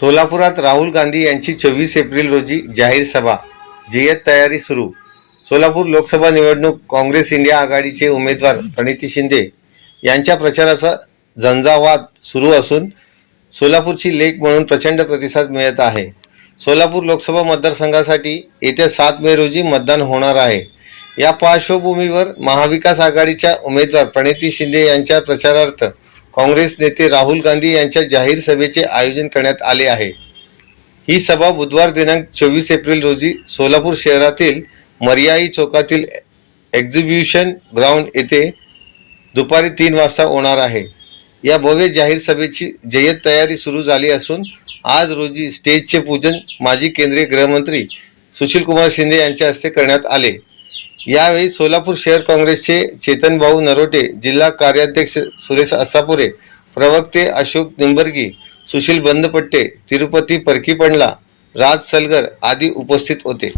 सोलापुरात राहुल गांधी यांची चोवीस एप्रिल रोजी जाहीर सभा जय्यत तयारी सुरू. सोलापूर लोकसभा निवडणूक काँग्रेस इंडिया आघाडीचे उमेदवार प्रणिती शिंदे यांच्या प्रचाराचा झंझावात सुरू असून सोलापूरची लेख म्हणून प्रचंड प्रतिसाद मिळत आहे. सोलापूर लोकसभा मतदारसंघासाठी येत्या सात मे रोजी मतदान होणार आहे. या पार्श्वभूमीवर महाविकास आघाडीच्या उमेदवार प्रणिती शिंदे यांच्या प्रचारार्थ काँग्रेस नेते राहुल गांधी यांच्या जाहीर सभेचे आयोजन करण्यात आले आहे. ही सभा बुधवार दिनांक चोवीस एप्रिल रोजी सोलापूर शहरातील मर्याई चौकातील एक्झिबिशन ग्राउंड येथे दुपारी तीन वाजता होणार आहे. या भव्य जाहीर सभेची जय्यत तयारी सुरू झाली असून आज रोजी स्टेजचे पूजन माजी केंद्रीय गृहमंत्री सुशीलकुमार शिंदे यांच्या हस्ते करण्यात आले. यावेळी सोलापूर शहर काँग्रेसचे चेतन भाऊ नरोटे जिल्हा कार्याध्यक्ष सुरेश असापुरे प्रवक्ते अशोक निंबर्गी सुशील बंदपट्टे तिरुपती परकीपंडला राज सलगर आदी उपस्थित होते.